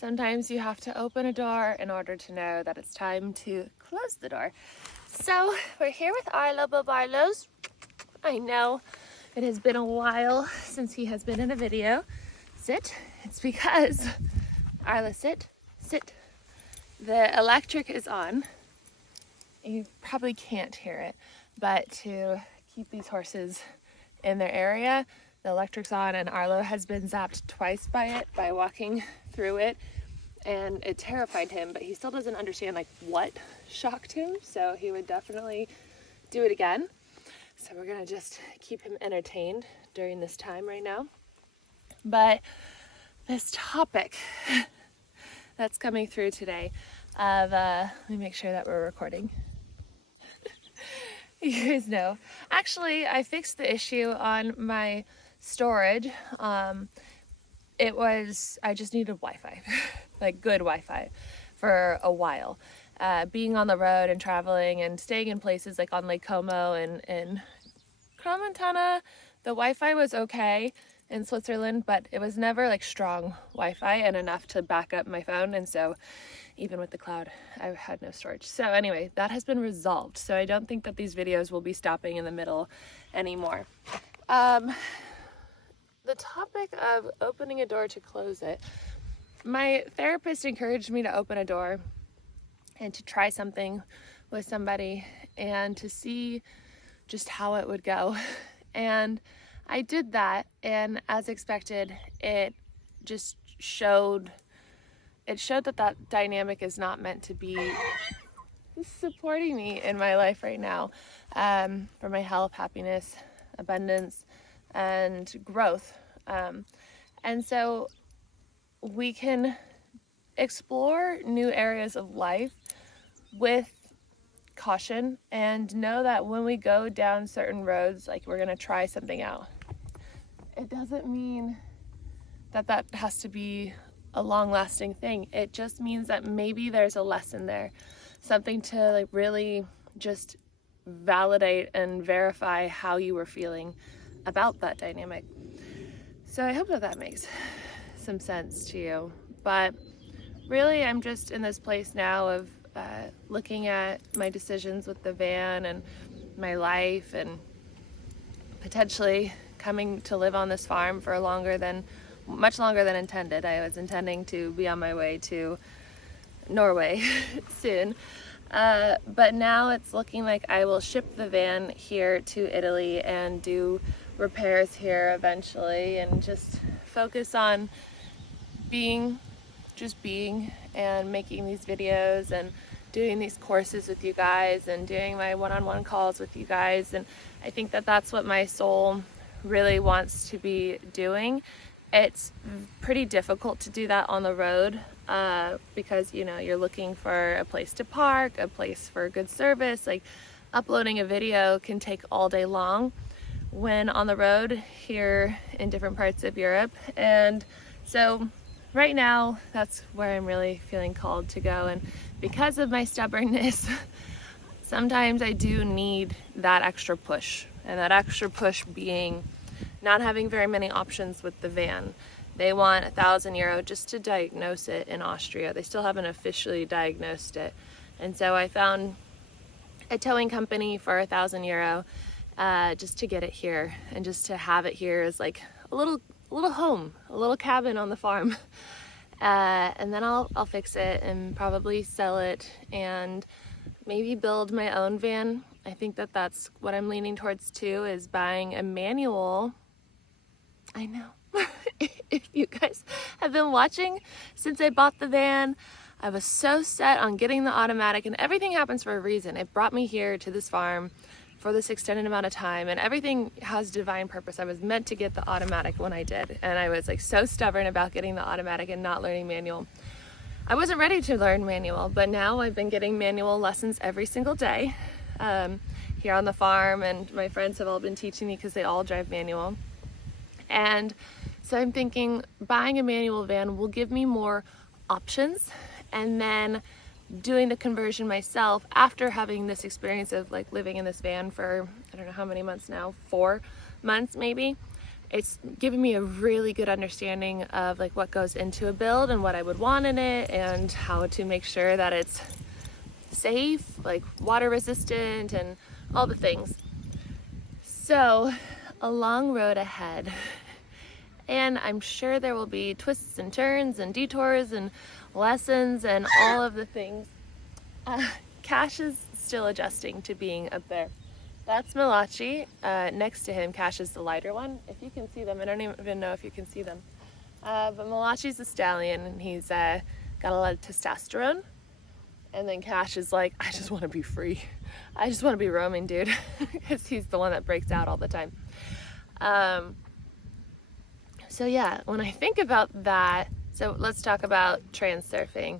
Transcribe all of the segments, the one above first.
Sometimes you have to open a door in order to know that it's time to close the door. So we're here with Arlo Bobarlos. I know it has been a while since he has been in a video. Sit. It's because, Arlo, sit. The electric is on. You probably can't hear it, but to keep these horses in their area, the electric's on, and Arlo has been zapped twice by it, by walking through it, and it terrified him, but he still doesn't understand like what shocked him, so he would definitely do it again. So we're gonna just keep him entertained during this time right now. But this topic that's coming through today of, let me make sure that we're recording. You guys know. Actually, I fixed the issue on my storage. I just needed Wi-Fi, like good Wi-Fi for a while. Being on the road and traveling and staying in places like on Lake Como and Crans-Montana, the Wi-Fi was okay in Switzerland, but it was never like strong Wi-Fi and enough to back up my phone. And so even with the cloud, I had no storage. So anyway, that has been resolved. So I don't think that these videos will be stopping in the middle anymore. The topic of opening a door to close it. My therapist encouraged me to open a door and to try something with somebody and to see just how it would go. And I did that, and as expected, it just showed that dynamic is not meant to be supporting me in my life right now, for my health, happiness, abundance, and growth. And so we can explore new areas of life with caution and know that when we go down certain roads, like we're gonna try something out. It doesn't mean that that has to be a long-lasting thing. It just means that maybe there's a lesson there, something to like really just validate and verify how you were feeling about that dynamic. So I hope that makes some sense to you. But really, I'm just in this place now of looking at my decisions with the van and my life, and potentially coming to live on this farm for much longer than intended. I was intending to be on my way to Norway soon. But now it's looking like I will ship the van here to Italy and do repairs here eventually, and just focus on being and making these videos and doing these courses with you guys and doing my one-on-one calls with you guys. And I think that that's what my soul really wants to be doing. It's pretty difficult to do that on the road, because you're looking for a place to park, a place for good service. Like uploading a video can take all day long when on the road here in different parts of Europe. And so right now, that's where I'm really feeling called to go. And because of my stubbornness, sometimes I do need that extra push. And that extra push being not having very many options with the van. They want €1,000 just to diagnose it in Austria. They still haven't officially diagnosed it. And so I found a towing company for €1,000 just to get it here, and just to have it here as like a little home, a little cabin on the farm. And then I'll fix it and probably sell it and maybe build my own van. I think that that's what I'm leaning towards too, is buying a manual. I know. If you guys have been watching since I bought the van, I was so set on getting the automatic, and everything happens for a reason. It brought me here to this farm for this extended amount of time, and everything has divine purpose. I was meant to get the automatic when I did, and I was like so stubborn about getting the automatic and not learning manual. I wasn't ready to learn manual, but now I've been getting manual lessons every single day here on the farm, and my friends have all been teaching me because they all drive manual. And so I'm thinking buying a manual van will give me more options, and then doing the conversion myself after having this experience of like living in this van for I don't know how many months now, 4 months maybe, it's given me a really good understanding of like what goes into a build and what I would want in it and how to make sure that it's safe, like water resistant and all the things. So a long road ahead, and I'm sure there will be twists and turns and detours and lessons and all of the things. Cash is still adjusting to being up there. That's Malachi. Next to him, Cash is the lighter one. If you can see them, I don't even know if you can see them. But Malachi's a stallion, and he's got a lot of testosterone. And then Cash is like, I just want to be free. I just want to be roaming, dude. Because he's the one that breaks out all the time. So yeah, when I think about that, so let's talk about Transurfing.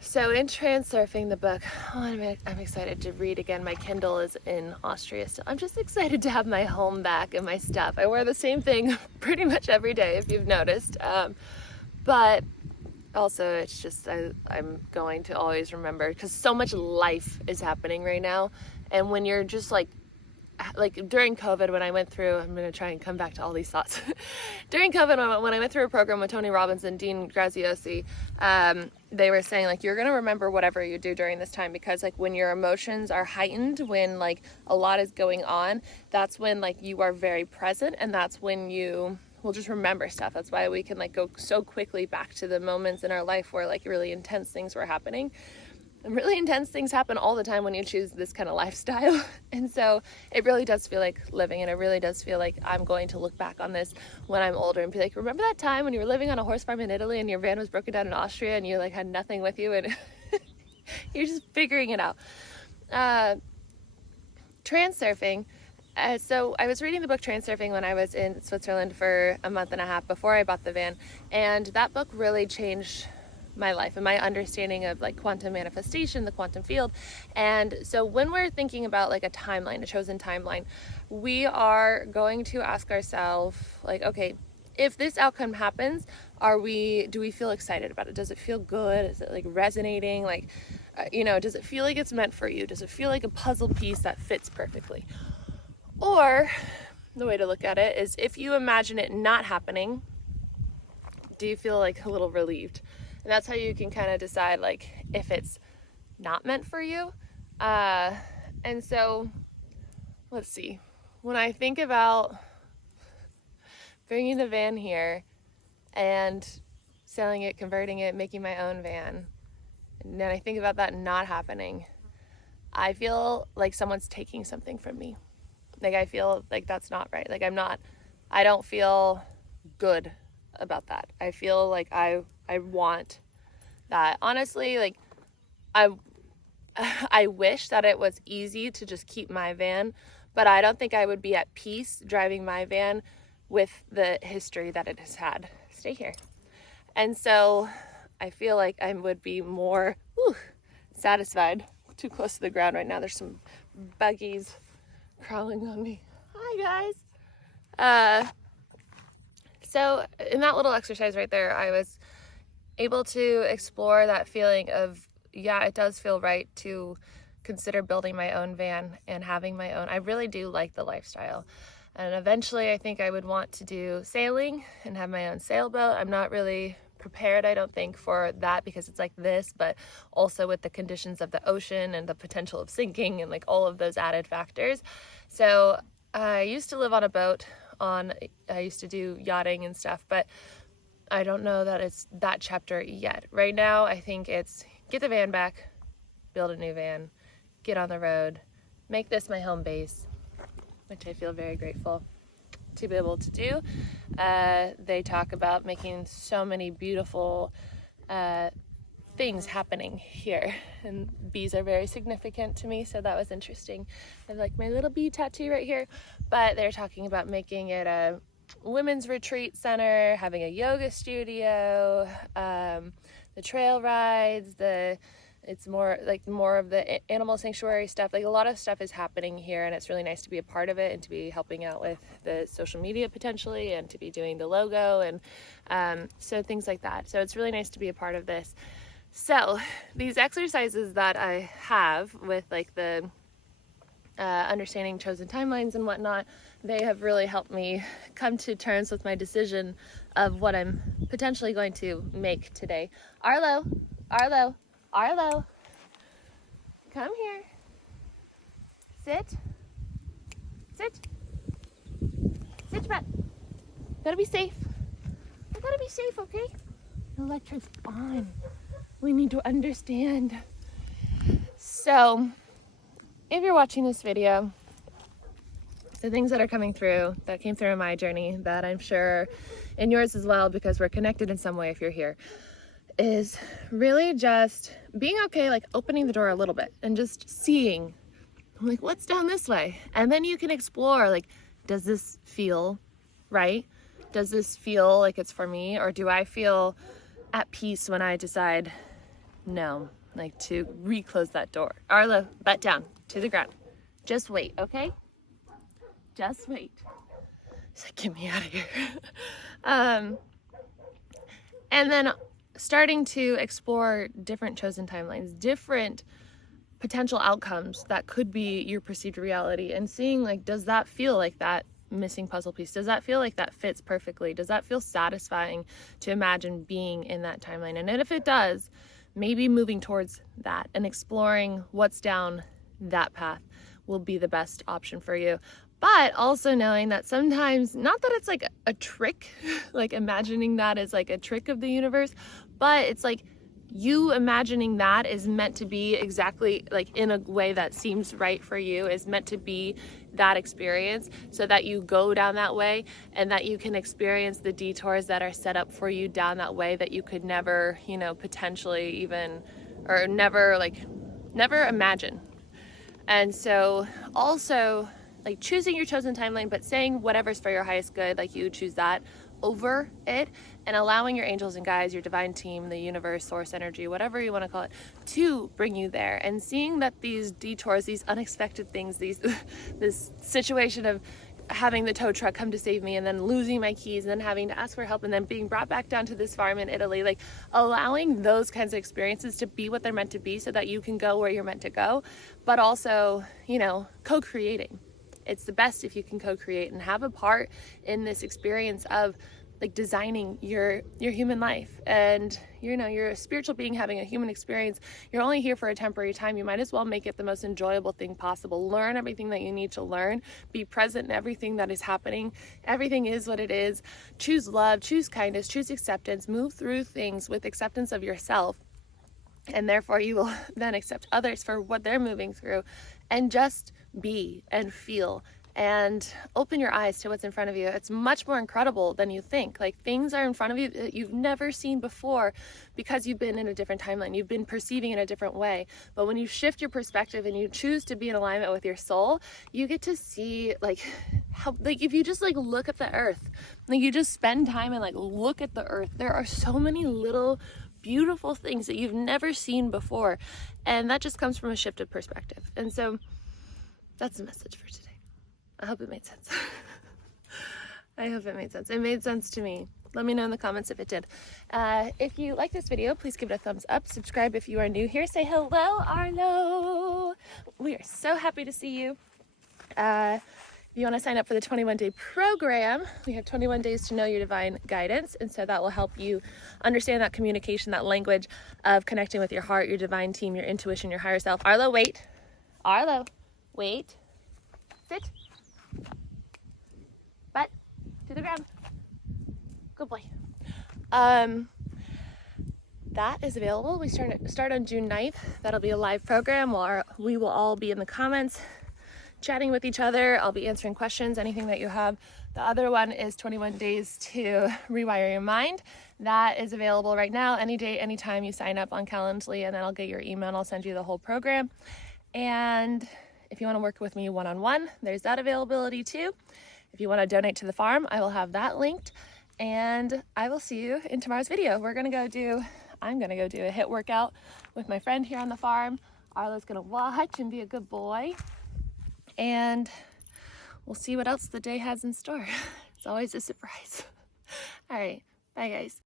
So in Transurfing, the book, I'm excited to read again. My Kindle is in Austria still. I'm just excited to have my home back and my stuff. I wear the same thing pretty much every day, if you've noticed. But also, it's just, I'm going to always remember, because so much life is happening right now. And when you're just like during COVID, when I went through, I'm going to try and come back to all these thoughts. During COVID, when I went through a program with Tony Robbins and Dean Graziosi, they were saying like, you're going to remember whatever you do during this time, because like when your emotions are heightened, when like a lot is going on, that's when like you are very present, and that's when you will just remember stuff. That's why we can like go so quickly back to the moments in our life where like really intense things were happening. And really intense things happen all the time when you choose this kind of lifestyle. And so it really does feel like living, and it really does feel like I'm going to look back on this when I'm older and be like, remember that time when you were living on a horse farm in Italy and your van was broken down in Austria and you like had nothing with you and you're just figuring it out. Transurfing. So I was reading the book Transurfing when I was in Switzerland for a month and a half before I bought the van. And that book really changed my life and my understanding of like quantum manifestation, the quantum field. And so when we're thinking about like a timeline, a chosen timeline, we are going to ask ourselves like, okay, if this outcome happens, do we feel excited about it? Does it feel good? Is it like resonating? Like, does it feel like it's meant for you? Does it feel like a puzzle piece that fits perfectly? Or the way to look at it is, if you imagine it not happening, do you feel like a little relieved? And that's how you can kind of decide like if it's not meant for you. And so let's see, when I think about bringing the van here and selling it, converting it, making my own van, and then I think about that not happening, I feel like someone's taking something from me. Like I feel like that's not right. Like I don't feel good about that. I feel like I want that. Honestly, like I wish that it was easy to just keep my van, but I don't think I would be at peace driving my van with the history that it has had. Stay here. And so I feel like I would be more satisfied. Too close to the ground right now. There's some buggies crawling on me. Hi guys. So in that little exercise right there, I was able to explore that feeling of, yeah, it does feel right to consider building my own van and having my own. I really do like the lifestyle. And eventually I think I would want to do sailing and have my own sailboat. I'm not really prepared, I don't think, for that because it's like this, but also with the conditions of the ocean and the potential of sinking and like all of those added factors. So I used to live on a boat. I used to do yachting and stuff, but I don't know that it's that chapter yet. Right now, I think it's get the van back, build a new van, get on the road, make this my home base, which I feel very grateful to be able to do. They talk about making so many beautiful things happening here, and bees are very significant to me, so that was interesting. I have like my little bee tattoo right here, but they're talking about making it a women's retreat center, having a yoga studio, the trail rides, it's more of the animal sanctuary stuff. Like a lot of stuff is happening here, and it's really nice to be a part of it and to be helping out with the social media potentially, and to be doing the logo and so things like that. So it's really nice to be a part of this. So these exercises that I have with like the understanding chosen timelines and whatnot, they have really helped me come to terms with my decision of what I'm potentially going to make today. Arlo, Arlo, Arlo, come here. Sit. Sit. Sit your butt. Gotta be safe. I gotta be safe, okay? The electric's on. We need to understand. So, if you're watching this video, the things that are coming through, that came through in my journey, that I'm sure in yours as well, because we're connected in some way if you're here, is really just being okay, like opening the door a little bit and just seeing, like, what's down this way? And then you can explore, like, does this feel right? Does this feel like it's for me? Or do I feel at peace when I decide no, like to reclose that door? Arlo, butt down to the ground. Just wait, okay? Just wait. He's like, get me out of here. And then starting to explore different chosen timelines, different potential outcomes that could be your perceived reality, and seeing, like, does that feel like that missing puzzle piece? Does that feel like that fits perfectly? Does that feel satisfying to imagine being in that timeline? And if it does, maybe moving towards that and exploring what's down that path will be the best option for you. But also knowing that sometimes, not that it's like a trick, like imagining that is like a trick of the universe, but it's like you imagining that is meant to be exactly like in a way that seems right for you, is meant to be that experience, so that you go down that way and that you can experience the detours that are set up for you down that way that you could never, you know, potentially even, or never imagine. And so also, like, choosing your chosen timeline, but saying whatever's for your highest good, like you choose that over it, and allowing your angels and guides, your divine team, the universe, source energy, whatever you want to call it, to bring you there. And seeing that these detours, these unexpected things, this situation of having the tow truck come to save me and then losing my keys and then having to ask for help and then being brought back down to this farm in Italy, like allowing those kinds of experiences to be what they're meant to be so that you can go where you're meant to go, but also, you know, co-creating. It's the best if you can co-create and have a part in this experience of, like, designing your human life. And, you know, you're a spiritual being having a human experience. You're only here for a temporary time. You might as well make it the most enjoyable thing possible. Learn everything that you need to learn. Be present in everything that is happening. Everything is what it is. Choose love, choose kindness, choose acceptance. Move through things with acceptance of yourself. And therefore you will then accept others for what they're moving through, and just be and feel and open your eyes to what's in front of you. It's much more incredible than you think. Like, things are in front of you that you've never seen before because you've been in a different timeline. You've been perceiving in a different way. But when you shift your perspective and you choose to be in alignment with your soul, you get to see, like, how, like, if you just like look at the earth, like you just spend time and like look at the earth, there are so many little beautiful things that you've never seen before, and that just comes from a shift of perspective. And so that's the message for today. I hope it made sense. I hope it made sense. It made sense to me. Let me know in the comments if it did. If you like this video, please give it a thumbs up. Subscribe if you are new here. Say hello, Arlo. We are so happy to see you. If you want to sign up for the 21-day program, we have 21 days to know your divine guidance. And so that will help you understand that communication, that language of connecting with your heart, your divine team, your intuition, your higher self. Arlo, wait. Arlo, wait. Sit. Butt to the ground. Good boy. That is available. We start on June 9th. That'll be a live program where we will all be in the comments chatting with each other. I'll be answering questions, anything that you have. The other one is 21 days to rewire your mind. That is available right now, any day, anytime you sign up on Calendly, and then I'll get your email and I'll send you the whole program. And if you want to work with me one-on-one, there's that availability too. If you want to donate to the farm, I will have that linked. And I will see you in tomorrow's video. I'm going to go do a HIIT workout with my friend here on the farm. Arlo's going to watch and be a good boy. And we'll see what else the day has in store. It's always a surprise. All right. Bye, guys.